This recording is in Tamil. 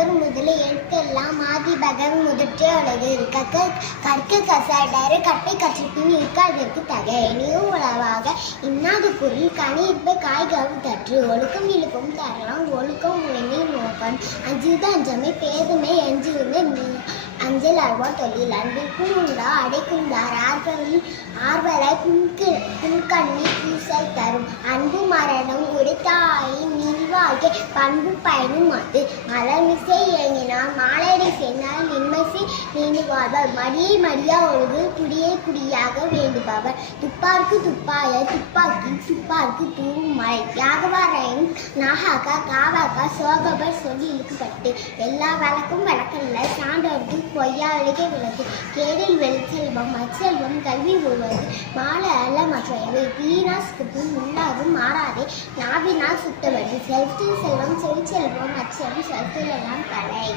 அகர் முதல எழுத்தெல்லாம் ஆதி பகவன் முதற்றே அழகு கற்க கசாடரு கட்டை கற்றிப்பின் இருக்காதற்கு தக இனியும் உளவாக இன்னாது பொருள் கனியிற்ப காய்கவு தற்று ஒழுக்கம் இழுக்கும் தரலாம் ஒழுக்கம் உழைமை நோக்கன் அஞ்சுது அஞ்சமை பேதுமை அஞ்சுவது அஞ்சல் அழ்வா தொழில் அன்பிற்கும் உண்டா அடைக்குந்தார் ஆர்வலை புன்கண்ணி பூசல் தரும் அன்பு மரணம் உடைத்தாயின் நில்வாழ்க்கை பண்பு பயனும் அது மலர்மிசை இயங்கினார் மாலையடை செய்தால் நின்மைசை நீண்டு வாழ்வார் மடியை மடியா ஒழுகு குடியை குடியாக வேண்டுபவர் துப்பார்க்கு துப்பாய துப்பாக்கி துப்பார்க்கு தூவும் மழை யாகவாரையும் நாகாக்கா காவாக்கா சோகபர் சொல்லி இழுக்கப்பட்டு எல்லா வழக்கும் வழக்கல்ல சான்றோருக்கு பொய்யா அழுகை விளக்கு கேடில் வெளிச்செல்வம் அச்செல்வம் கல்வி உருவது மாலை அல்ல மற்றவை வீணாசுக்கு முன்னாகும் மாறாதே நாவினால் சுத்தவது செலுத்து செல்வம் செவிச்செல்வம் அச்செல்வம் செலுத்துலாம் தலை.